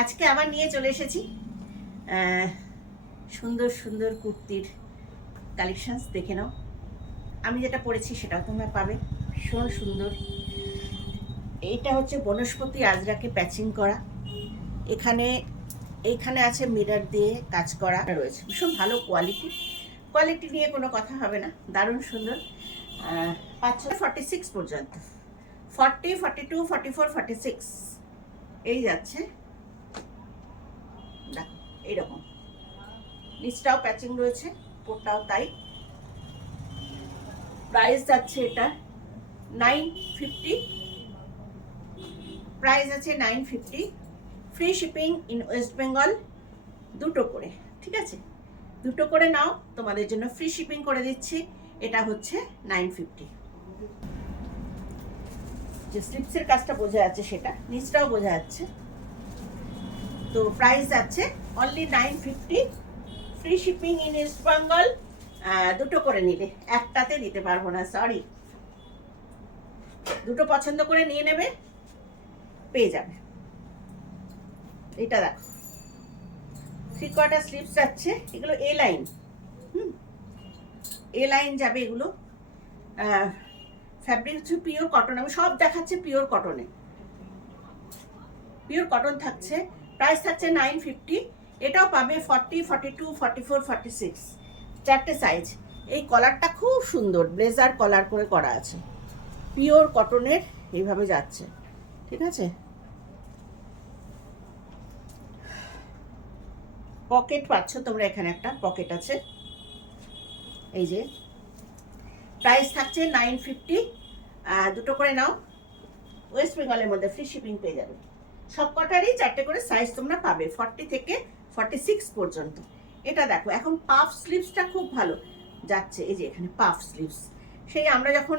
আজকে আবার নিয়ে চলে এসেছি সুন্দর সুন্দর কুর্তির কালেকশনস, দেখে নাও। আমি যেটা পরেছি সেটাও তোমরা পাবে, ভীষণ সুন্দর। এইটা হচ্ছে বনস্পতি আজরাকে প্যাচিং করা, এইখানে আছে মিরর দিয়ে কাজ করা রয়েছে, ভীষণ ভালো কোয়ালিটি নিয়ে কোনো কথা হবে না, দারুণ সুন্দর। 46 পর্যন্ত, 40, 42, 44, 46 এই যাচ্ছে। দেখো এইরকম নিচটাও প্যাচিং রয়েছে, উপরটাও তাই। প্রাইস যাচ্ছে এটা 950, প্রাইস আছে 950। Free shipping in West Bengal, দুটো করে, ঠিক আছে? দুটো করে নাও, তোমাদের জন্য ফ্রি শিপিং করে দিচ্ছি। এটা হচ্ছে 950। যে স্লিপসের কাজটা বোঝা যাচ্ছে সেটা, নিচটাও বোঝা যাচ্ছে। তো প্রাইস যাচ্ছে only 950, free shipping in West Bengal. দুটো করে নিলে, একটাতে দিতে পারবো না, সরি। দুটো পছন্দ করে নিয়ে নেবে, পেয়ে যাবে। এটা দেখো, 3/4 স্লিপস যাচ্ছে, এগুলো এ লাইন, এ লাইন যাবে এগুলো। ফ্যাব্রিক হচ্ছে পিওর কটন, আমি সব দেখাচ্ছি পিওর কটনে, পিওর কটন থাকছে। প্রাইস থাকছে 950। এটাও পাবে 40, 42, 44, 46, চারটে সাইজ। এই কলারটা খুব সুন্দর, ব্লেজার কলার করে করা আছে, পিওর কটনের, এইভাবে যাচ্ছে, ঠিক আছে? পকেট পাচ্ছ তোমরা, এখানে একটা পকেট আছে, এই যে। প্রাইস থাকছে 950, দুটো করে নাও, ওয়েস্ট বেঙ্গলের মধ্যে ফ্রি শিপিং পেয়ে যাবে। সব কটারই চারটে করে সাইজ তোমরা পাবে, 40 থেকে 46 পর্যন্ত। এটা দেখো, এখন পাফ স্লিভসটা খুব ভালো যাচ্ছে, এই যে এখানে পাফ স্লিভস। সেই আমরা যখন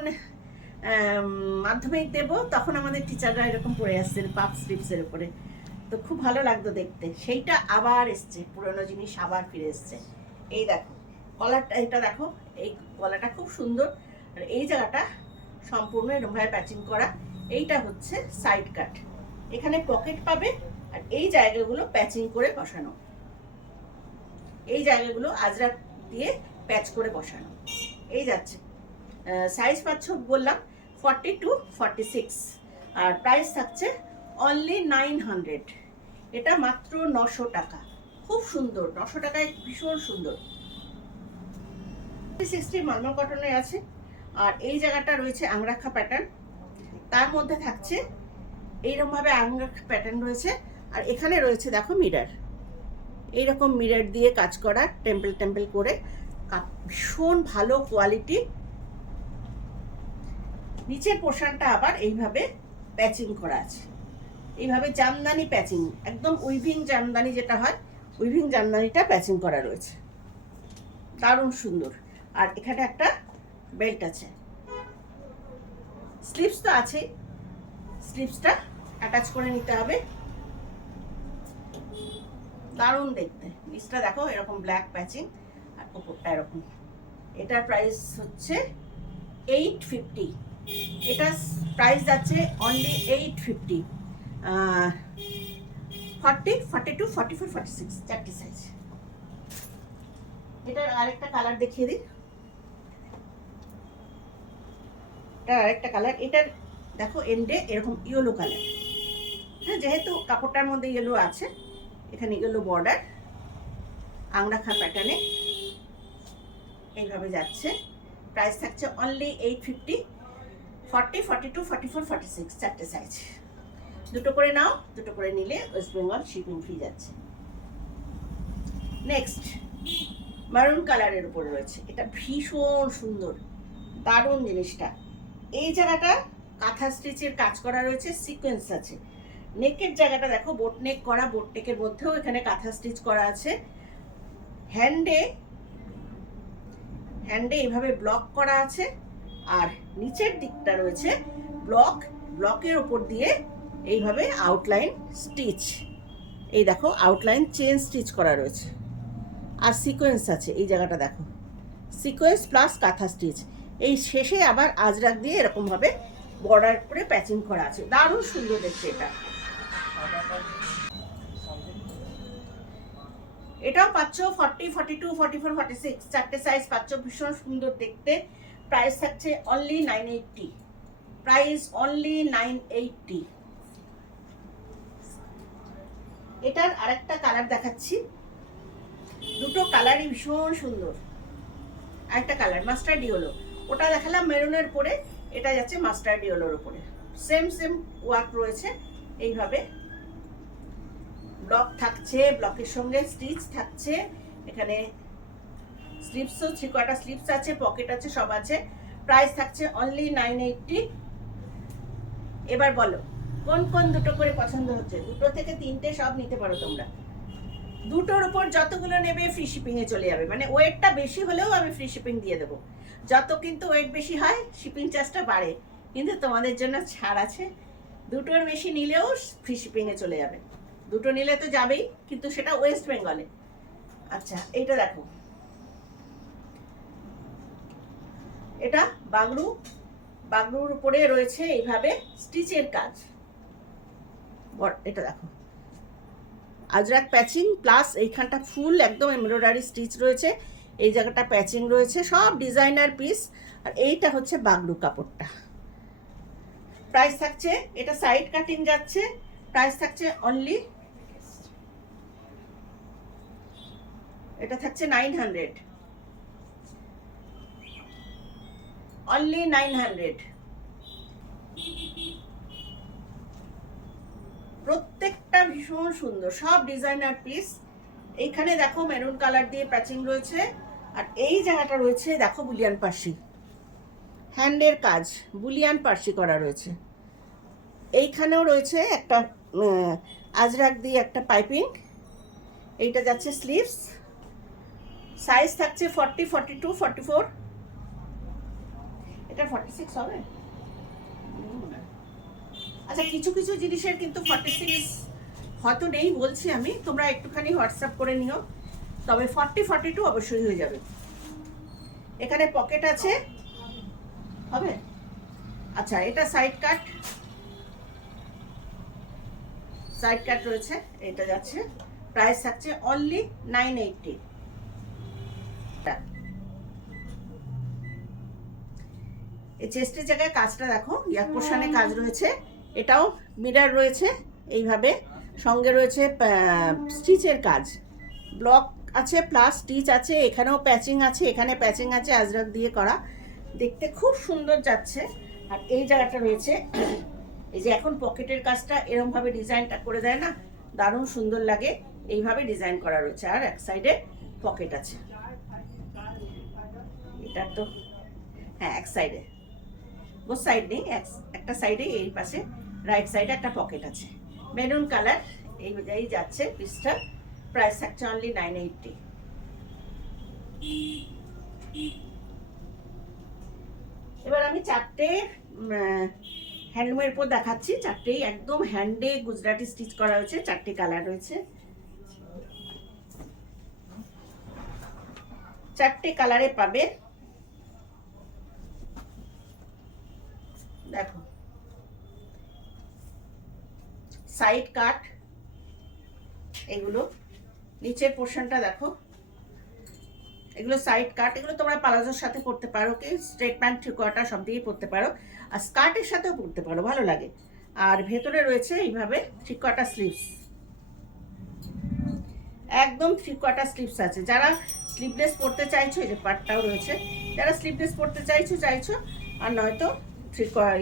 মাধ্যমিক দেব তখন আমাদের টিচাররা এরকম পরে আসছেন পাফ স্লিভসের উপরে, তো খুব ভালো লাগতো দেখতে। সেইটা আবার এসছে, পুরোনো জিনিস আবার ফিরে এসছে। এই দেখো কলারটা, এটা দেখো, এই গলাটা খুব সুন্দর, আর এই জায়গাটা সম্পূর্ণ এরকমভাবে প্যাচিং করা। এইটা হচ্ছে সাইড কাট, এখানে পকেট পাবে, আর এই জায়গাগুলো প্যাচিং করে বসানো, এই জায়গাগুলো আজরা দিয়ে প্যাচ করে বসানো। এই যাচ্ছে, সাইজ পাচ্ছ বললাম 40 to 46, আর প্রাইস থাকছে অনলি 900। এটা মাত্র 900 টাকা, খুব সুন্দর, 900 টাকায় ভীষণ সুন্দর। 60 মালমা কটনের আছে, আর এই জায়গাটা রয়েছে আংরাখা প্যাটার্ন, তার মধ্যে থাকছে এইরকমভাবে আংরাখা প্যাটার্ন রয়েছে, আর এখানে রয়েছে দেখো মিরর, এইরকম মিরর দিয়ে কাজ করা, টেম্পল করে, ভীষণ ভালো কোয়ালিটি। নিচের পোর্শনটা আবার এইভাবে প্যাচিং করা আছে, এইভাবে জামদানি প্যাচিং, একদম উইভিং জামদানি যেটা হয়, উইভিং জামদানিটা প্যাচিং করা রয়েছে, দারুণ সুন্দর। আর এখানে একটা বেল্ট আছে, স্লিভস তো আছে, স্লিভসটা অ্যাটাচ করে নিতে হবে, দারুণ দেখতে। নিচটা দেখো এরকম ব্ল্যাক প্যাচিং, আর উপরটা এরকম। এটার প্রাইস হচ্ছে 850, এটা প্রাইস যাচ্ছে অনলি 850। 40, 42, 44, 46 চারটি সাইজ। এটার আরেকটা কালার দেখিয়ে দিই, এটা আরেকটা কালার। এটার দেখো এন্ডে এরকম ইয়েলো কালার, হ্যাঁ, যেহেতু কাপড়টার মধ্যে ইয়েলো আছে, এখানে ইয়েলো বর্ডার, আংরাখা প্যাটার্নে এইভাবে যাচ্ছে। প্রাইস থাকছে অনলি 850, 40, 42, 44, 46 চারটে সাইজ। দুটো করে নাও, দুটো করে নিলে ওয়েস্ট বেঙ্গল শিপিং ফ্রি যাচ্ছে। নেক্সট মারুন কালারের উপর রয়েছে, এটা ভীষণ সুন্দর, দারুণ জিনিসটা। এই জায়গাটা কাঁথা স্টিচের কাজ করা রয়েছে, সিকোয়েন্স আছে। নেকের জায়গাটা দেখো বোট নেক করা, বোট নেকের মধ্যেও এখানে কাঁথা স্টিচ করা আছে। হ্যান্ডে এইভাবে ব্লক করা আছে, আর নিচের দিকটা রয়েছে ব্লকের ওপর দিয়ে এইভাবে আউটলাইন স্টিচ, এই দেখো আউটলাইন চেন স্টিচ করা রয়েছে, আর সিকোয়েন্স আছে। এই জায়গাটা দেখো সিকোয়েন্স প্লাস কাঁথা স্টিচ, এই শেষে আবার আজরাক দিয়ে এরকমভাবে বর্ডার করে প্যাচিং করা আছে, দারুণ সুন্দর দেখতে এটা। এটাও পাচ্ছ 40, 42, 44, 46 চারটে সাইজ পাচ্ছ, ভীষণ সুন্দর দেখতে। প্রাইস থাকছে অনলি 980, প্রাইস অনলি 980। এটার আরেকটা কালার দেখাচ্ছি, দুটো কালারই ভীষণ সুন্দর। আরেকটা কালার মাস্টার্ড ইয়েলো, ওটা দেখালাম মেরুনের পরে, এটা যাচ্ছে মাস্টার্ড ইয়েলোর উপরে। সেম সেম ওয়ার্ক রয়েছে এইভাবে, ব্লক থাকছে, ব্লকের সঙ্গে স্টিচ থাকছে। এখানে স্লিপসও 3/4 স্লিপস আছে, পকেট আছে, সব আছে। প্রাইস থাকছে অনলি 980। এবার বলো কোন কোন দুটো করে পছন্দ হচ্ছে, দুটো থেকে তিনটে সব নিতে পারো তোমরা। দুটোর উপর যতগুলো নেবে ফ্রি শিপিং এ চলে যাবে, মানে ওয়েটটা বেশি হলেও আমি ফ্রি শিপিং দিয়ে দেবো। যত কিন্তু ওয়েট বেশি হয় শিপিং চার্জটা বাড়ে, কিন্তু তোমাদের জন্য ছাড় আছে, দুটোর বেশি নিলেও ফ্রি শিপিং এ চলে যাবে। দুটো নিলে তো যাবেই, কিন্তু সেটা ওয়েস্ট বেঙ্গলে। আচ্ছা এইটা দেখো, এটা বাগড়ু, বাগড়ুর উপরে রয়েছে এইভাবে স্টিচের কাজ। এটা দেখো আজরাক প্যাচিং প্লাস এইখানটা ফুল একদম এমব্রয়ডারি স্টিচ রয়েছে, এই জায়গাটা প্যাচিং রয়েছে, সব ডিজাইনার পিস। আর এইটা হচ্ছে বাগড়ু কাপড়টা। প্রাইস থাকছে, এটা সাইড কাটিং যাচ্ছে, প্রাইস থাকছে অনলি, এটা থাকছে 900, অনলি 900। প্রত্যেকটা ভীষণ সুন্দর, সব ডিজাইনার পিস। এইখানে দেখো মেরুন কালার দিয়ে প্যাচিং রয়েছে, আর এই জায়গাটা রয়েছে দেখো বুলিয়ান পার্সি, হ্যান্ডের কাজ, বুলিয়ান পার্সি করা রয়েছে। এইখানেও রয়েছে একটা আজরাক দিয়ে একটা পাইপিং। এইটা যাচ্ছে স্লিভস, সাইজ থাকছে 40, 42, 44, এটা 46 হবে। আচ্ছা কিছু কিছু জিনিসের কিন্তু 46 হয়তো নেই বলছি আমি, তোমরা একটুখানি হোয়াটসঅ্যাপ করে নিও, তবে 40, 42 অবশ্যই হয়ে যাবে। এখানে পকেট আছে, হবে। আচ্ছা এটা সাইড কাট, সাইড কাট রয়েছে, এটা যাচ্ছে, প্রাইস থাকছে অনলি 980। এই চেস্টের জায়গায় কাজটা দেখো, ইয়াক পোর্শনে কাজ রয়েছে, এটাও মিরর রয়েছে এইভাবে, সঙ্গে রয়েছে স্টিচের কাজ, ব্লক আছে প্লাস স্টিচ আছে, এখানেও প্যাচিং আছে, এখানে প্যাচিং আছে আজরাক দিয়ে করা, দেখতে খুব সুন্দর যাচ্ছে। আর এই জায়গাটা রয়েছে, এই যে এখন পকেটের কাজটা এরমভাবে ডিজাইনটা করে দেয় না, দারুণ সুন্দর লাগে, এইভাবে ডিজাইন করা রয়েছে। আর এক সাইডে পকেট আছে, এটা তো হ্যাঁ এক সাইডে, বোথ সাইড নেই, একটা সাইডে এই পাশে রাইট সাইডে একটা পকেট আছে, মেরুন কালার। এই যাচ্ছে পিসটা, প্রাইস থাকছে অনলি 980। এবার আমি চারটে হ্যান্ডলুমের উপর দেখাচ্ছি, চারটেই একদম হ্যান্ডে গুজরাটি স্টিচ করা হয়েছে, চারটে কালার রয়েছে, চারটে কালারে পাবে। দেখো সাইড কাট, এগুলো নিচের পোর্শনটা দেখো, এগুলো সাইড কাট, এগুলো তোমরা পালাজোর সাথে পরতে পারো, কি স্ট্রেট প্যান্ট, থ্রি-কোয়ার্টার সব দিয়েই পরতে পারো, আর স্কার্টের সাথেও পরতে পারো, ভালো লাগে। আর ভেতরে রয়েছে এইভাবে থ্রি-কোয়ার্টার স্লিভস, একদম থ্রি-কোয়ার্টার স্লিভস আছে। যারা স্লিভলেস পরতে চাইছো, এই যে পাটটাও রয়েছে, যারা স্লিভলেস পরতে চাইছো আর নয়তো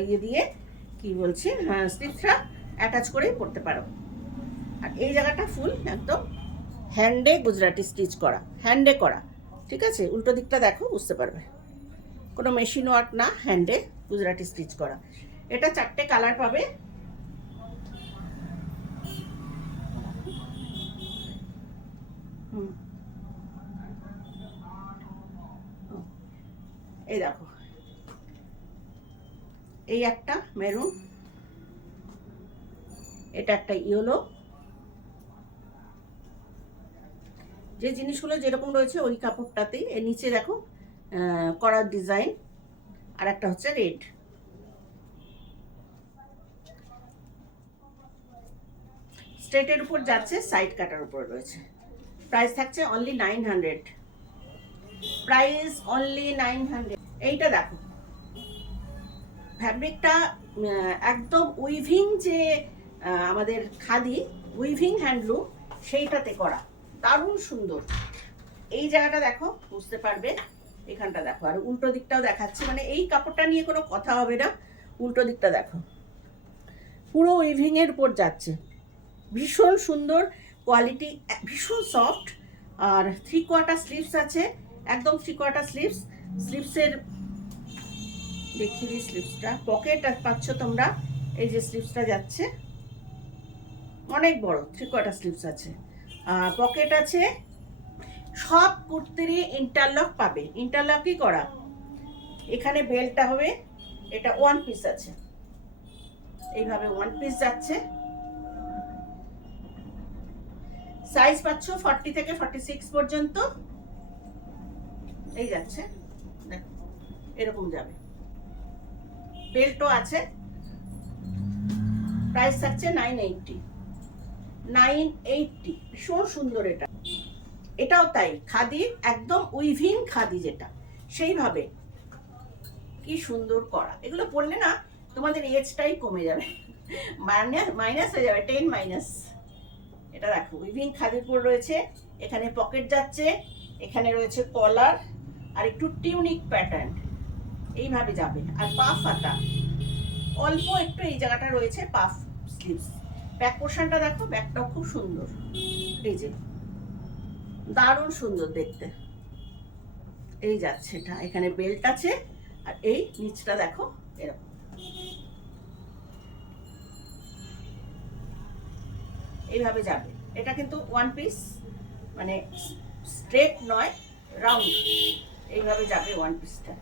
ইয়ে দিয়ে কি বলছি স্লিভসটা অ্যাটাচ করেই পরতে পারো। আর এই জায়গাটা ফুল একদম হ্যান্ডে গুজরাটি স্টিচ করা, হ্যান্ডে করা, ঠিক আছে, উল্টো দিকটা দেখো বুঝতে পারবে, কোনো মেশিন ওয়ার্ক না, হ্যান্ডে গুজরাটি স্টিচ করা। এটা চারটে কালার পাবে, এই দেখো, এই একটা মেরুন, এটা একটা ইয়েলো, যে জিনিসগুলো যেরকম রয়েছে ওই কাপড়টাতেই, এর নিচে দেখো করার ডিজাইন, আর একটা হচ্ছে রেড। স্ট্রেটের উপর যাচ্ছে, সাইড কাটার উপর রয়েছে। প্রাইস থাকছে অনলি 900, প্রাইস অনলি 900। এইটা দেখো, ফ্যাব্রিকটা একদম উইভিং, যে আমাদের খাদি উইভিং হ্যান্ডলুম সেইটাতে করা, দারুণ সুন্দর। এই জায়গাটা দেখো, বুঝতে পারবে, এখানটা দেখো, আর উল্টো দিকটাও দেখাচ্ছে, মানে এই কাপড়টা নিয়ে কোনো কথা হবে না। উল্টো দিকটা দেখো, পুরো উইভিং এর উপর যাচ্ছে, ভীষণ সুন্দর কোয়ালিটি, ভীষণ সফট। আর 3/4 স্লিভস আছে, একদম 3/4 স্লিভস। স্লিভসের দেখিয়ে দিই, স্লিভসটা পকেট পাচ্ছ তোমরা, এই যে স্লিভসটা যাচ্ছে অনেক বড়, 3/4 স্লিভস আছে, পকেট আছে। সব কুর্তিরই ইন্টারলক পাবে, ইন্টারলকই করা। এখানে বেল্টটা হবে, এটা ওয়ান পিস আছে, এইভাবে ওয়ান পিস যাচ্ছে। সাইজ পাচ্ছ 40 থেকে 46 পর্যন্ত, এই যাচ্ছে, দেখো এরকম যাবে, বেল্টও আছে। প্রাইস থাকছে 980, 980। ভীষণ সুন্দর এটা, এটাও তাই, খাদি একদম উইভিং খাদি, যেটা সেইভাবে কি সুন্দর করা। এগুলো পরলে না তোমাদের এজটাই কমে যাবে, মাইনাস হয়ে যাবে, 10 মাইনাস। এটা দেখো, উইভিং খাদির উপর রয়েছে, এখানে পকেট যাচ্ছে, এখানে রয়েছে কলার, আর একটু টিউনিক প্যাটার্ন, এইভাবে যাবে। আর পাফ হাতা অল্প একটু, এই জায়গাটা রয়েছে পাফ স্লিভস। ব্যাক পোর্শনটা দেখো, ব্যাকটাও খুব সুন্দর, এই যে দারুণ সুন্দর দেখতে। এই যাচ্ছে এটা, এখানে বেল্ট আছে, আর এই নিচটা দেখো এরকম। এইভাবে যাবে, এটা কিন্তু ওয়ান পিস, মানে স্ট্রেট নয়, রাউন্ড, এইভাবে যাবে ওয়ান পিসটা।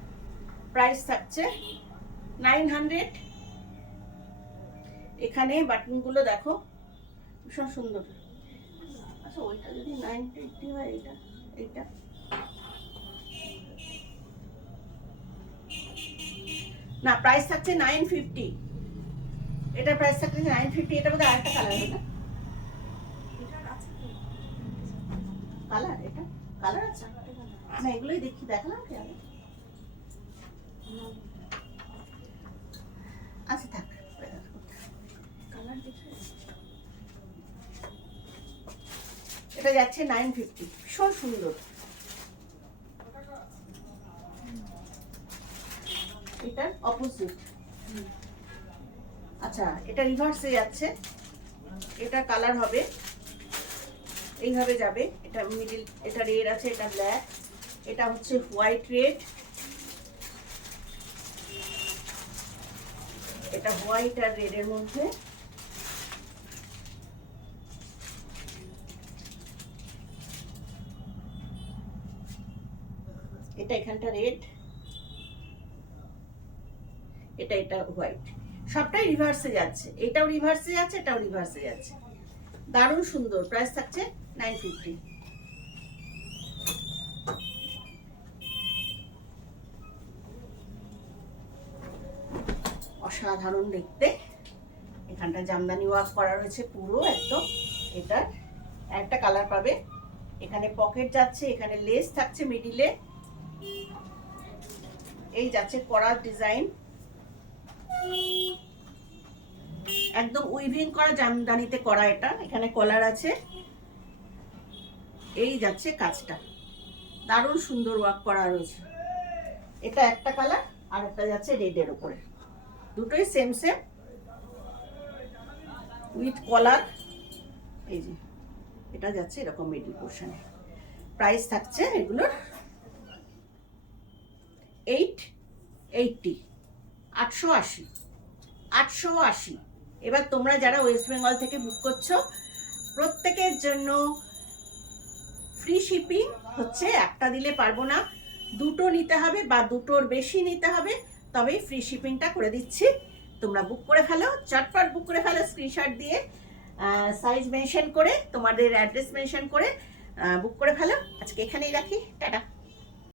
প্রাইস থাকছে 900। এখানে বাটনগুলো দেখো, ভীষণ সুন্দর। আচ্ছা, ওইটা যদি 980 হয়, এইটা এইটা না, প্রাইস থাকছে 950। এটা প্রাইস থাকছে 950। এটা বোধহয় আরেকটা কালার হবে না, কালার, এটা কালার আছে না, এগুলোই দেখি, দেখালাম কি আগে। আচ্ছা থাক, কালার দেখে। এটা যাচ্ছে 950, ভীষণ সুন্দর। এটার অপোজিট, আচ্ছা এটা রিভার্সে যাচ্ছে, এটা কালার হবে, এইভাবে যাবে। এটা মিডিল, এটা রেড আছে, এটা ব্ল্যাক, এটা হচ্ছে হোয়াইট রেড, এটা হোয়াইট আর রেডের মধ্যে। এটা এখানটা রেড, এটা হোয়াইট, সবটাই রিভার্সে যাচ্ছে, এটাও রিভার্সে যাচ্ছে, এটাও রিভার্সে যাচ্ছে, দারুণ সুন্দর। প্রাইস থাকছে 950। অসাধারণ দেখতে, এখানটা জামদানি ওয়ার্ক করা রয়েছে পুরো একদম। এটার একটা কালার পাবে, এখানে পকেট যাচ্ছে, এখানে লেস থাকছে মিডিলে, এই যাচ্ছে করার ডিজাইন, একদম উইভিং করা, জামদানিতে করা এটা। এখানে কলার আছে, এই যাচ্ছে কাজটা, দারুণ সুন্দর ওয়ার্ক করা রয়েছে। এটা একটা কালার, আর একটা যাচ্ছে রেডের উপরে, দুটোই সেম সেম উইথ কলার। এই যে এটা যাচ্ছে এরকম মিডল পোর্শনে। প্রাইস থাকছে এগুলোর 880, 880, 880। এবার তোমরা যারা ওয়েস্ট বেঙ্গল থেকে বুক করছো, প্রত্যেকের জন্য ফ্রি শিপিং হচ্ছে, একটা দিলে পারবো না, দুটো নিতে হবে বা দুটোর বেশি নিতে হবে, তবেই ফ্রি শিপিংটা করে দিচ্ছি। তোমরা বুক করে ফেলো, চটপট বুক করে ফেলো, স্ক্রিনশট দিয়ে সাইজ মেনশন করে, তোমাদের অ্যাড্রেস মেনশন করে বুক করে ফেলো। আজকে এখানেই রাখি, টাটা।